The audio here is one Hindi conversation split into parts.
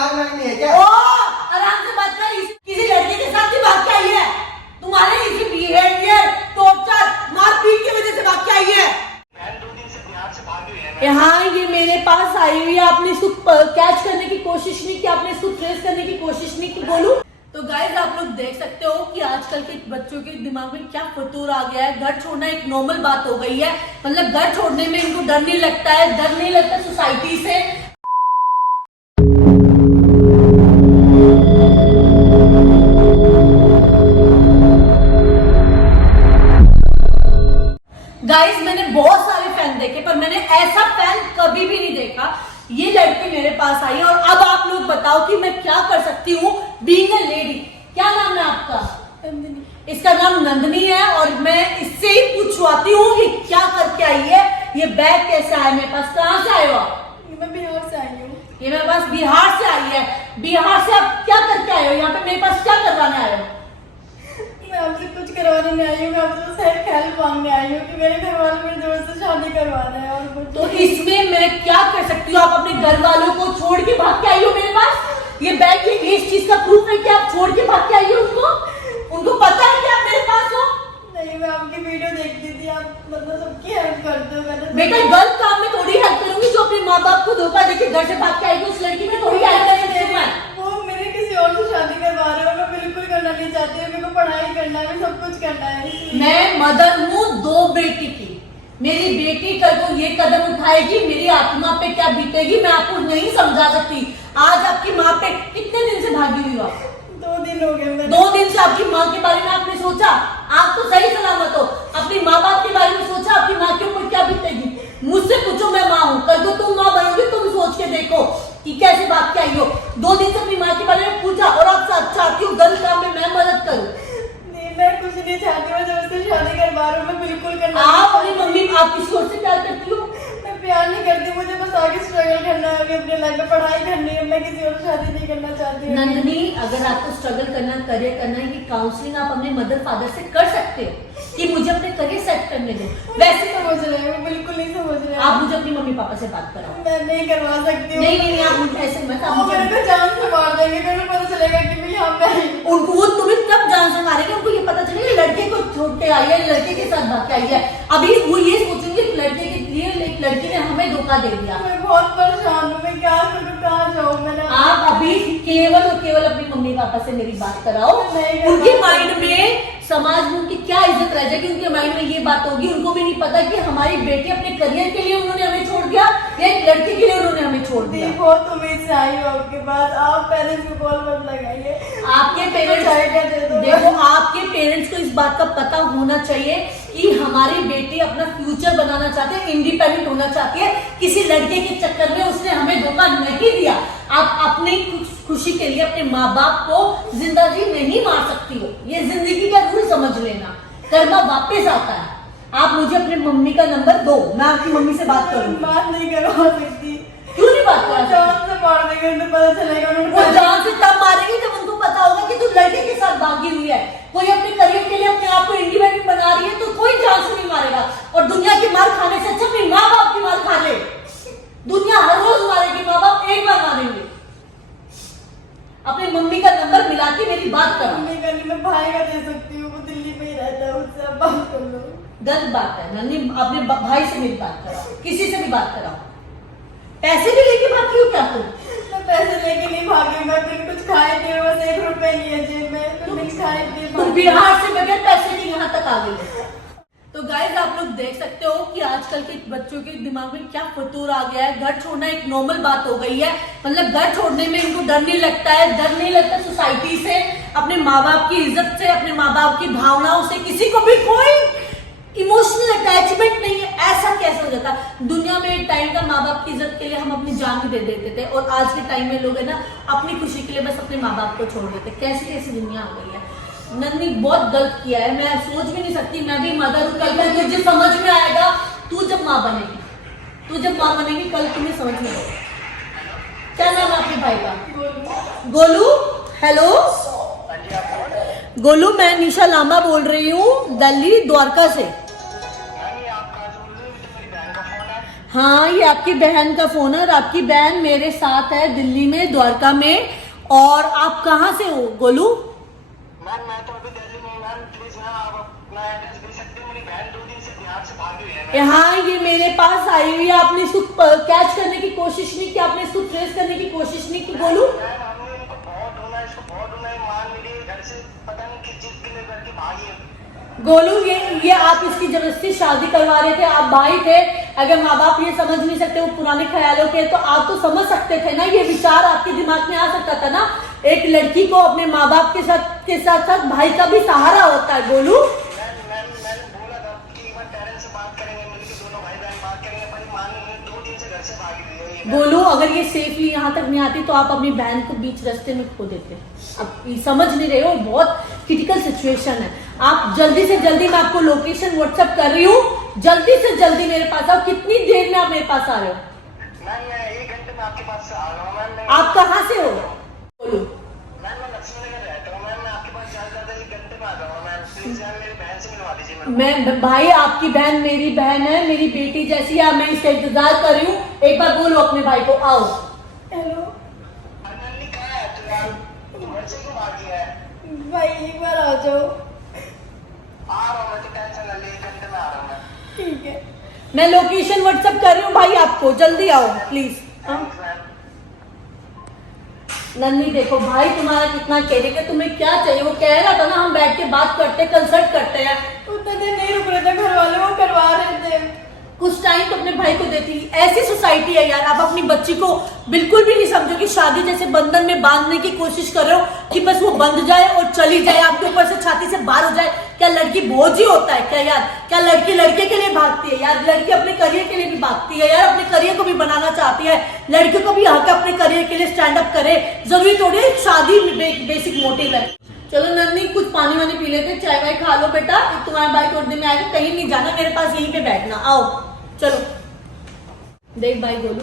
दिमाग में नहीं है क्या? ओ आराम से बात कर। किसी लड़के के साथ ही भाग के आई है? तुम्हारे इसी बिहेवियर, टॉर्चर, मारपीट की वजह से भाग के आई है। हाँ, ये मेरे पास आई हुई है। आपने इसको कैच करने की कोशिश नहीं की, आपने इसको ट्रेस करने की कोशिश नहीं की। बोलूं तो गाइस, आप लोग देख सकते हो कि आजकल के बच्चों के दिमाग में क्या फतूर आ गया है। घर छोड़ना एक नॉर्मल बात हो गई है। मतलब घर छोड़ने में इनको डर नहीं लगता है, डर नहीं लगता सोसाइटी से। गाइस, मैंने बहुत सारे फैन देखे पर मैंने ऐसा फैन कभी भी नहीं देखा। ये लड़की मेरे पास आई और अब आप लोग बताओ कि मैं क्या कर सकती हूँ बीइंग अ लेडी। क्या नाम है आपका? नंदिनी। इसका नाम नंदिनी है और मैं इससे ही पूछवाती हूँ कि क्या करके आई है। ये बैग कैसे आया मेरे पास? कहाँ से आए हो आप? मैं बिहार से आई हूँ। ये मेरे पास बिहार से आई है। बिहार से आप क्या करके आए हो? यहाँ पे मेरे पास क्या करवाने आए हो? मैं आपसे कुछ करवाने नहीं आई हूँ, मैं आपसे सिर्फ हेल्प मांगने आई हूँ कि मेरे घर वाले मेरे दोस्त से शादी करवाना है। और कुछ तो इसमें मैं क्या कर सकती हूँ? आप अपने घर वालों को छोड़ के भाग के आई हो मेरे पास? ये बैग ये इस चीज का प्रूफ है कि आप छोड़ के भाग के आई हो उनको पता है कि आप मेरे पास हो? नहीं, मैं आपकी वीडियो देखती थी, आप मतलब सबकी हेल्प करते हो। मैंने बेटा, गलत काम में थोड़ी हेल्प करूंगी। जो अपने माँ बाप को धोखा देके घर से भाग के आई उस लड़की में थोड़ी हेल्प करेंगे। मैं वो मेरे किसी और से शादी करवा रहे हो, मैं बिल्कुल करना नहीं चाहती। मेरे को पढ़ाई करना है, सब कुछ करना है। मैं मदर हूँ 2 बेटी की। मेरी बेटी कल को ये कदम उठाएगी, मेरी आत्मा पे क्या बीतेगी मैं आपको नहीं समझा सकती। आज आपकी माँ पे कितने दिन से भागी हुई हो आप? 2 दिन हो गए। 2 दिन से आपकी माँ के बारे में आपने सोचा? आप तो सही सलामत हो। अपनी माँ बाप के बारे में सोचा? आपकी माँ के ऊपर क्या बीतेगी? मुझसे पूछो, मैं माँ हूँ। कल को तुम माँ बनोगे, तुम सोच के देखो कि कैसे बात क्या आई हो। 2 दिन से अपनी माँ के बारे में पूछा और आप चाहती हो गलत काम में मैं मदद करूँ? नहीं, मैं कुछ नहीं चाहती। मैं दोस्त से शादी करवा रहा हूँ, मैं बिल्कुल करना। आप अपनी मम्मी, आप किसी और से प्यार करती हो? मैं प्यार नहीं करती, मुझे बस आगे स्ट्रगल करना है, अभी अपने लाइफ में पढ़ाई करनी है। मैं किसी और से शादी नहीं करना चाहती। नंदिनी, अगर आपको स्ट्रगल करना, करियर करना है, कि काउंसलिंग आप अपने मदर फादर से कर सकते हो कि मुझे अपने करियर सेट करने दो। वैसे समझ रहे हैं, वो बिल्कुल नहीं समझ रहे हैं। आप मुझे अपनी मम्मी पापा से बात कराओ। मैं नहीं करवा सकती हूँ। नहीं, आप मुझे ऐसे मत। आप वो मुझे मेरे को जान से मार देंगे, मेरे को पता चलेगा कि मैं यहाँ पे आई हूँ। उनको, वो तुम्हें कब जान से मारेंगे? उनको ये पता चलेगा लड़के को छोड़ के आई है, लड़के के साथ भाग के आई है। अभी वो ये सोचेंगे कि लड़के के लिए एक लड़की ने हमें धोखा दे दिया। मैं बहुत परेशान हूँ, मैं क्या करूँ, कहाँ जाऊँ? मैंने आप अभी केवल और केवल अपनी मम्मी पापा से मेरी बात कराओ। नहीं, उनके माइंड में, समाज में उनकी क्या इज्जत रह जाएगी? उनके माइंड में ये बात होगी, उनको भी नहीं पता कि हमारी बेटी अपने करियर के लिए उन्होंने हमें छोड़ दिया या एक लड़के के लिए उन्होंने हमें छोड़ दिया। बहुत उम्मीद से आई हूँ आपके पास। आप पेरेंट्स को कॉल मत लगाइए। आपके पेरेंट्स, देखो, आपके पेरेंट्स को इस बात का पता होना चाहिए कि हमारी बेटी अपना फ्यूचर बनाना चाहती है, इंडिपेंडेंट होना चाहती है। किसी लड़के के चक्कर में उसने हमें धोखा नहीं दिया। आप अपनी खुशी के लिए अपने माँ बाप को जिंदगी नहीं मार सकती हो। ये जिंदगी का रूल समझ लेना। कर्मा वापस आता है। आप मुझे अपने मम्मी का नंबर दो, मैं आपकी मम्मी से बात करूंगी। बात नहीं करवा सकती। क्यों नहीं बात करा सकती? जान से मार देंगे, उन्हें पता चलेगा। वो जान से तब मारेंगे जब उनको पता होगा कि तू लड़के के साथ भागी हुई है। कोई अपने करियर के लिए अपने आप को इंडिपेंडेंट बना रही है तो कोई जान से नहीं मारेगा। और दुनिया की मार खाने से अच्छा अपने माँ बाप की मार खा ले। दुनिया हर रोज मारेगी, माँ बाप एक बार मारेंगे। अपनी मम्मी का नंबर मिला के मेरी बात करो। मैं भाई का दे सकती हूँ, वो दिल्ली में ही रहता है, उससे आप बात कर लो। गलत बात है नन्नी, अपने भाई से मेरी बात कराओ, किसी से भी बात कराओ। पैसे भी लेके भागी हो क्या तुम? मैं पैसे लेके नहीं भागी, मैं फिर कुछ खाए पिए, बस 1 रुपए नहीं है जेब में, फिर नहीं खाए पिए। तुम बिहार से बगैर पैसे के यहाँ तक आ गई। तो गाइस, आप लोग देख सकते हो कि आजकल के बच्चों के दिमाग में क्या फतूर आ गया है। घर छोड़ना एक नॉर्मल बात हो गई है। मतलब घर छोड़ने में इनको डर नहीं लगता है, डर नहीं लगता सोसाइटी से, अपने माँ बाप की इज्जत से, अपने माँ बाप की भावनाओं से। किसी को भी कोई इमोशनल अटैचमेंट नहीं है। ऐसा कैसे हो जाता? दुनिया में एक टाइम का माँ बाप की इज्जत के लिए हम अपनी जान भी दे देते थे और आज के टाइम में लोग है ना अपनी खुशी के लिए बस अपने माँ बाप को छोड़ देते। कैसी कैसी दुनिया आ गई है। नन्नी, बहुत गलत किया है। मैं सोच भी नहीं सकती। मैं भी मदर हूँ। कल को तुझे समझ में आएगा, तू जब माँ बनेगी, कल तुम्हें समझ में आएगा। क्या नाम है आपके भाई का? गोलू। हेलो गोलू, मैं निशा लामा बोल रही हूँ, दिल्ली द्वारका से। हाँ, ये आपकी बहन का फोन है और आपकी बहन मेरे साथ है दिल्ली में, द्वारका में। और आप कहाँ से हो गोलू? मैम मैं तो अभी दिल्ली में हूँ मैम। प्लीज मैम आप अपना एड्रेस दे सकते हैं? मेरी बहन 2 दिन से बिहार से भागी हुई है मैम। हाँ, ये मेरे पास आई हुई है। आपने इसको कैच करने की कोशिश नहीं की, आपने इसको ट्रेस करने की कोशिश नहीं की गोलू? मैम हमने इनको बहुत ढूंढा, इसको बहुत ढूंढा, ये मान नहीं रही, घर से पता नहीं किस चीज के लिए करके भागी है। गोलू, ये आप इसकी जबरदस्ती शादी करवा रहे थे, आप भाई थे। अगर माँ बाप ये समझ नहीं सकते, वो पुराने ख्यालों के, तो आप तो समझ सकते थे ना, ये विचार आपके दिमाग में आ सकता था ना। एक लड़की को अपने माँ बाप के साथ साथ भाई का भी सहारा होता है गोलू। मैंने बोला था कि एक बार पेरेंट्स से बात करेंगे, मिलकर दोनों भाई बहन बात करेंगे, पर ये मान नहीं रही, 2 दिन से घर से भागी हुई है ये। गोलू, अगर ये सेफली यहाँ तक नहीं आती तो आप अपनी बहन को बीच रास्ते में खो देते। अब ये समझ नहीं रहे हो, बहुत क्रिटिकल सिचुएशन है। आप जल्दी से जल्दी, मैं आपको लोकेशन व्हाट्सएप कर रही हूँ, जल्दी से जल्दी मेरे पास आओ। कितनी देर में आप मेरे पास आ रहे हो? मैम मैं 1 घंटे में आपके पास आ रहा हूँ मैम। आप कहाँ से हो गोलू? मैम मैं लक्ष्मी नगर रहता हूँ मैम। मैं आपके पास ज्यादा 1 घंटे में आ जाऊंगा मैम। प्लीज मैम मेरी बहन से मिलवा दीजिए मैम। मैं भाई, आपकी बहन मेरी बहन है, मेरी बेटी जैसी है। मैं इसका इंतजार कर रही हूँ। एक बार बोलो अपने भाई को, आओ। हेलो नन्नी कहाँ है तू यार? तू घर से क्यों भागी है? भाई, एक बार आ जाओ। आ रहा हूँ मैं, तो टेंशन ना ले, 1 घंटे में आ रहा हूँ मैं। ठीक है। मैं लोकेशन व्हाट्सएप कर रही हूँ भाई आपको, जल्दी आओ प्लीज। Thanks ma'am. नन्नी देखो, भाई तुम्हारा कितना कह रहे कि तुम्हें क्या चाहिए। वो कह रहा था ना, हम बैठ के बात करते, कंसल्ट करते हैं। उतना देर नहीं रुक रहे थे घर वाले, वो करवा रहे थे। कुछ टाइम तो अपने भाई को देती। ऐसी सोसाइटी है यार, आप अपनी बच्ची को बिल्कुल भी नहीं समझो कि शादी जैसे बंधन में बांधने की कोशिश कर रहे हो कि बस वो बंध जाए और चली जाए, आपके ऊपर से छाती से बाहर हो जाए। क्या लड़की बोझ ही होता है क्या यार? क्या लड़की लड़के के लिए भागती है यार? लड़की अपने करियर के लिए भी भागती है यार, अपने करियर को भी बनाना चाहती है। लड़कियों को भी हक अपने करियर के लिए स्टैंड अप करे। जरूरी थोड़ी है शादी बेसिक मोटिव है। चलो नन्नी, कुछ पानी वानी पी लेते, चाय वाय खा लो बेटा। तुम्हारा भाई थोड़ी देर में आएगा, कहीं नहीं जाना, मेरे पास यहीं पे बैठना। आओ चलो। देख भाई गोलू,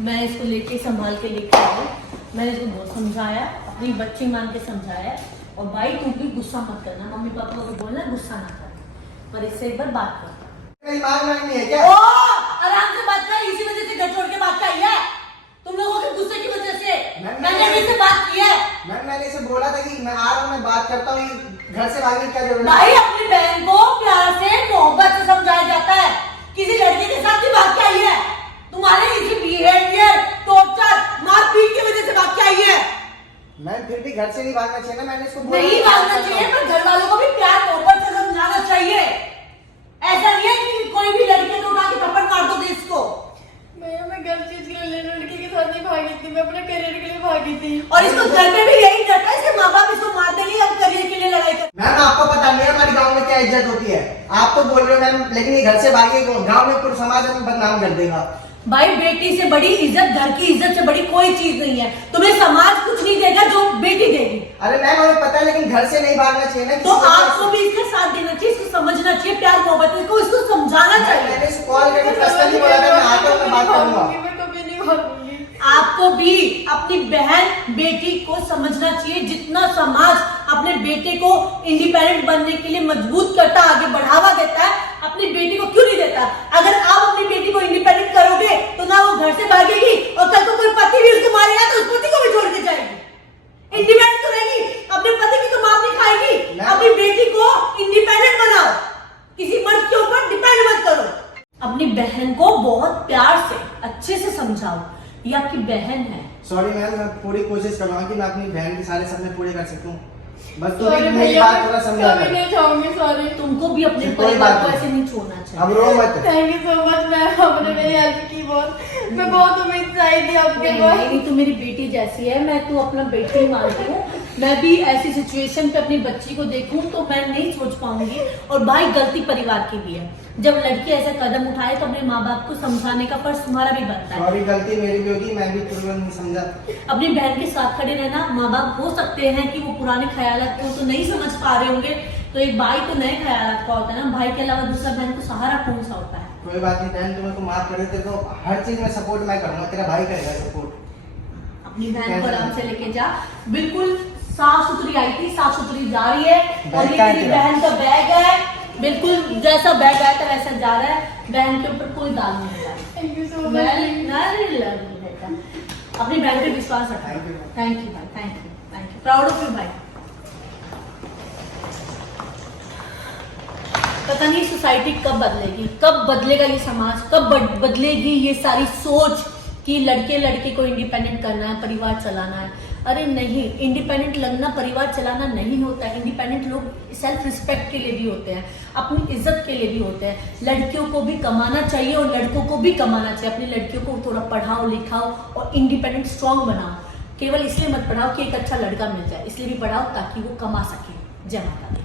मैं इसको लेके संभाल के लेके आई। मैंने इसको बहुत समझाया, अपनी बच्ची मान के समझाया। और भाई तू भी गुस्सा मत करना, मम्मी पापा को बोलना गुस्सा ना कर, पर इससे एक बार बात कर। दिमाग में नहीं है क्या? ओ, आराम से बात कर, इसी वजह से घर छोड़ के बात आई है, तुम लोगों के गुस्से की वजह से। मैंने इससे बात की है। मैंने इसे बोला था कि मैं आ रहा हूँ, मैं बात करता हूँ, घर से भागने की क्या जरूरत है? भाई, अपनी बहन को प्यार से मोहब्बत से समझाया जाता है। किसी लड़के के साथ भी बात क्या आई है? तुम्हारे इसी बिहेवियर, टॉर्चर, मारपीट की वजह से बात क्या आई है? मैं फिर भी घर से नहीं भागना चाहिए ना, मैंने इसको बोला नहीं था, भागना चाहिए, पर घर वालों को भी प्यार मोहब्बत से समझाना चाहिए। ऐसा नहीं है कि कोई भी लड़के को उठा के थप्पड़ मार दो इसको। मैं घर चीज के लिए लड़की के साथ नहीं भागी थी, मैं अपने करियर के लिए भागी थी। और इसको घर में भी यही डरता है, इसके माँ बाप इसको मार देंगे, अब करियर के लिए लड़ाई कर। मैम आपको पता नहीं है हमारे गांव में क्या इज्जत होती है। आप तो बोल रहे हो मैम, लेकिन ये घर से भागे, गांव में पूरा समाज हमें बदनाम कर देगा। भाई, बेटी से बड़ी इज्जत, घर की इज्जत से बड़ी कोई चीज नहीं है। तुम्हें समाज कुछ नहीं देगा जो बेटी देगी। अरे मैम हमें पता है, लेकिन घर से नहीं भागना चाहिए ना। तो आपको भी इसके साथ देना चाहिए, इसको समझना चाहिए, प्यार मोहब्बत को इसको समझाना चाहिए। मैंने इसको कॉल करके पर्सनली बोला था, मैं आता हूँ, मैं बात करूंगा। मैं कभी नहीं भागूंगी। आपको भी अपनी बहन बेटी को समझना चाहिए। जितना समाज अपने बेटे को इंडिपेंडेंट बनने के लिए मजबूत करता, आगे बढ़ावा देता है, अपनी बेटी को क्यों नहीं देता? अगर आप अपनी बेटी को इंडिपेंडेंट करोगे तो ना वो घर से भागेगी, और कल को कोई पति भी उसको मारेगा तो उस पति को भी छोड़ के जाएगी। इंडिपेंडेंट तो रहेगी, अपने पति की तो मार नहीं खाएगी। अपनी बेटी को इंडिपेंडेंट बनाओ, किसी मर्द के ऊपर डिपेंड मत करो। अपनी बहन को बहुत प्यार से अच्छे से समझाओ, ये आपकी बहन है। सॉरी मैम, मैं पूरी कोशिश करूंगा कि मैं अपनी बहन के सारे सपने पूरे कर सकूं। बस तो सॉरी मेरी भैया, बात थोड़ा समझा कभी नहीं चाहूंगी। सॉरी। तुमको भी अपने कोई परिवार बात को नहीं। ऐसे नहीं छोड़ना चाहिए। अब रो मत। Thank you so much ma'am, आपने मेरी हेल्प की बहुत। मैं बहुत उम्मीद से आई थी आपके नहीं, पास। नहीं, तू मेरी बेटी जैसी है, मैं तू अपना बेटी ही मानती हूँ। मैं भी ऐसी सिचुएशन पे अपनी बच्ची को देखूं तो मैं नहीं सोच पाऊंगी। और भाई, गलती परिवार की भी है। जब लड़की ऐसा कदम उठाए तो अपने माँ बाप को समझाने का फर्ज तुम्हारा भी बनता है। सॉरी, गलती मेरी भी होगी, मैं भी तुरंत नहीं समझा। अपनी बहन के साथ खड़े रहना। माँ बाप हो सकते हैं कि वो पुराने ख्यालात को तो नहीं समझ पा रहे होंगे, तो एक भाई तो नए ख्यालात का होता है ना। भाई के अलावा दूसरा बहन को सहारा कौन सा होता है? कोई बात नहीं बहन, तुम्हें को माफ कर देते तो हर चीज में सपोर्ट मैं करूंगा, तेरा भाई करेगा सपोर्ट। अपनी बहन को आराम से लेके जा। बिल्कुल साफ सुथरी आई थी, साफ सुथरी जा रही है। और ये तेरी बहन का बैग है, बिल्कुल जैसा बैग आया था वैसा जा रहा है। बहन के ऊपर कोई दाग नहीं लगा। Thank you so very much. Lovely बेटा, अपनी बहन पे विश्वास रखा। Thank you. थैंक यू भाई, thank you, thank you, proud of you भाई। पता नहीं सोसाइटी कब बदलेगी, कब बदलेगा ये समाज, कब बदलेगी ये सारी सोच कि लड़के लड़के को इंडिपेंडेंट करना है, परिवार चलाना है। अरे नहीं, इंडिपेंडेंट लगना परिवार चलाना नहीं होता है। इंडिपेंडेंट लोग सेल्फ रिस्पेक्ट के लिए भी होते हैं, अपनी इज्जत के लिए भी होते हैं। लड़कियों को भी कमाना चाहिए और लड़कों को भी कमाना चाहिए। अपनी लड़कियों को थोड़ा पढ़ाओ लिखाओ और इंडिपेंडेंट स्ट्रांग बनाओ। केवल इसलिए मत पढ़ाओ कि एक अच्छा लड़का मिल जाए, इसलिए भी पढ़ाओ ताकि वो कमा सके। जय माता दी।